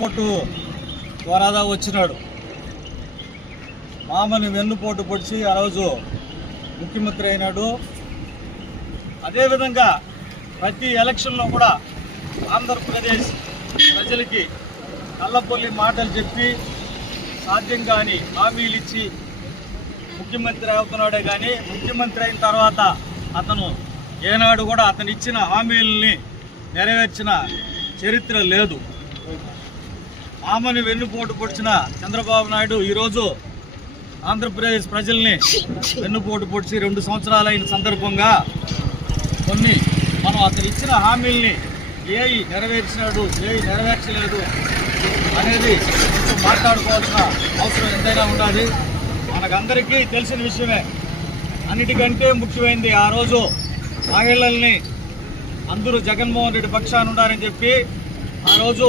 పొట్టు త్వరగా వచ్చినాడు. మామని వెన్నుపోటు పొడిచి ఆ రోజు ముఖ్యమంత్రి అయినాడు. అదేవిధంగా ప్రతి ఎలక్షన్లో కూడా ఆంధ్రప్రదేశ్ ప్రజలకి కళ్ళపొల్లి మాటలు చెప్పి సాధ్యం కాని హామీలు ఇచ్చి ముఖ్యమంత్రి అవుతున్నాడే కానీ ముఖ్యమంత్రి అయిన తర్వాత అతను ఏనాడు కూడా అతను ఇచ్చిన హామీలని నెరవేర్చిన చరిత్ర లేదు. మామని వెన్నుపోటు పొడిచిన చంద్రబాబు నాయుడు ఈరోజు ఆంధ్రప్రదేశ్ ప్రజల్ని వెన్నుపోటు పొడిచి 2 సంవత్సరాలైన సందర్భంగా కొన్ని మనం అతను ఇచ్చిన హామీల్ని ఏవి నెరవేర్చినాడు ఏవి నెరవేర్చలేదు అనేది కొంచెం మాట్లాడుకోవాల్సిన అవసరం ఎంతైనా ఉండాలి. మనకందరికీ తెలిసిన విషయమే. అన్నిటికంటే ముఖ్యమైనది ఆ రోజు మహిళల్ని అందరూ జగన్మోహన్ రెడ్డి పక్షాన ఉండాలని చెప్పి ఆ రోజు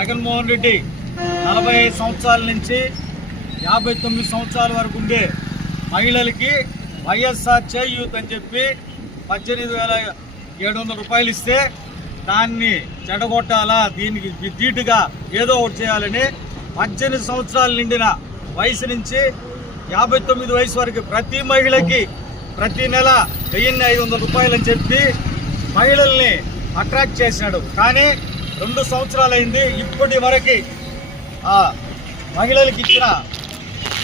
జగన్మోహన్ రెడ్డి 45 సంవత్సరాల నుంచి 59 సంవత్సరాల వరకు ఉండే మహిళలకి వైఎస్ఆర్ చేయూత్ అని చెప్పి 18,700 రూపాయలు ఇస్తే దాన్ని చెడగొట్టాలా, దీనికి ధీటుగా ఏదో ఒకటి చేయాలని 18 సంవత్సరాలు నిండిన వయసు నుంచి 59 వయసు వరకు ప్రతి మహిళకి ప్రతి నెల 1,500 రూపాయలు అని చెప్పి మహిళల్ని అట్రాక్ట్ చేశాడు. కానీ 2 సంవత్సరాలైంది, ఇప్పటి వరకు ఆ మహిళలకు ఇచ్చిన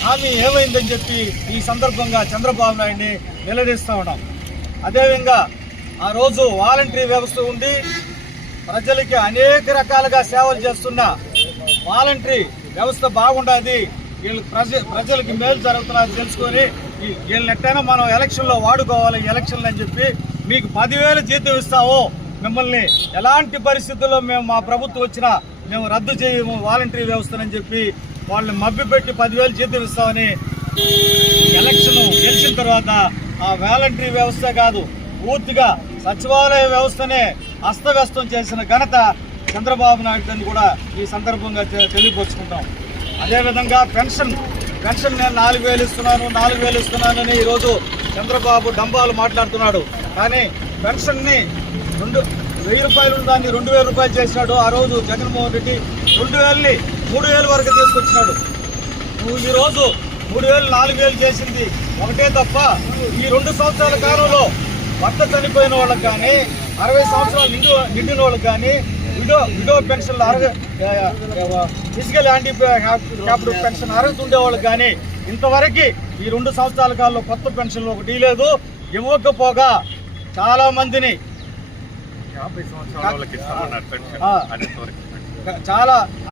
హామీ ఏమైందని చెప్పి ఈ సందర్భంగా చంద్రబాబు నాయుడిని నిలదీస్తూ ఉన్నాం. అదేవిధంగా ఆ రోజు వాలంటరీ వ్యవస్థ ఉండి ప్రజలకి అనేక రకాలుగా సేవలు చేస్తున్న వాలంటరీ వ్యవస్థ బాగుండాది, వీళ్ళు ప్రజలకి మేలు జరుగుతున్నది తెలుసుకొని వీళ్ళని ఎట్టైనా మనం ఎలక్షన్లో వాడుకోవాలి ఎలక్షన్లు అని చెప్పి మీకు 10,000 జీతం ఇస్తాము, మిమ్మల్ని ఎలాంటి పరిస్థితుల్లో మేము మా ప్రభుత్వం వచ్చినా మేము రద్దు చేయము వాలంటరీ వ్యవస్థనని చెప్పి వాళ్ళని మభ్యపెట్టి 10,000 జీతం ఇస్తామని ఎలక్షన్ గెలిచిన తర్వాత ఆ వాలంటరీ వ్యవస్థ కాదు పూర్తిగా సచివాలయ వ్యవస్థనే అస్తవ్యస్తం చేసిన ఘనత చంద్రబాబు నాయుడు కూడా ఈ సందర్భంగా తెలియపరుచుకుంటాం. అదేవిధంగా పెన్షన్ నేను 4,000 ఇస్తున్నానని ఈరోజు చంద్రబాబు డంబాలు మాట్లాడుతున్నాడు. కానీ పెన్షన్ని 1,000 రూపాయలు దాన్ని 2,000 రూపాయలు చేసినాడు. ఆ రోజు జగన్మోహన్ రెడ్డి 2,000ని 3,000 వరకు తీసుకొచ్చినాడు. నువ్వు ఈరోజు 3,000 4,000 చేసింది ఒకటే తప్ప ఈ 2 సంవత్సరాల కాలంలో భర్త చనిపోయిన వాళ్ళకి కానీ 60 సంవత్సరాలు నిండిన వాళ్ళకి కానీ విడో పెన్షన్లు ఫిజికల్ హ్యాండిక్యాప్డ్ పెన్షన్ అర్హత ఉండేవాళ్ళకి కానీ ఇంతవరకు ఈ 2 సంవత్సరాల కాలంలో కొత్త పెన్షన్లు ఒకటి లేదు. ఇవ్వకపోగా చాలా మందిని 50 సంవత్సరాల వాళ్ళకి ఇస్తామన్నారు పెన్షన్. చాలా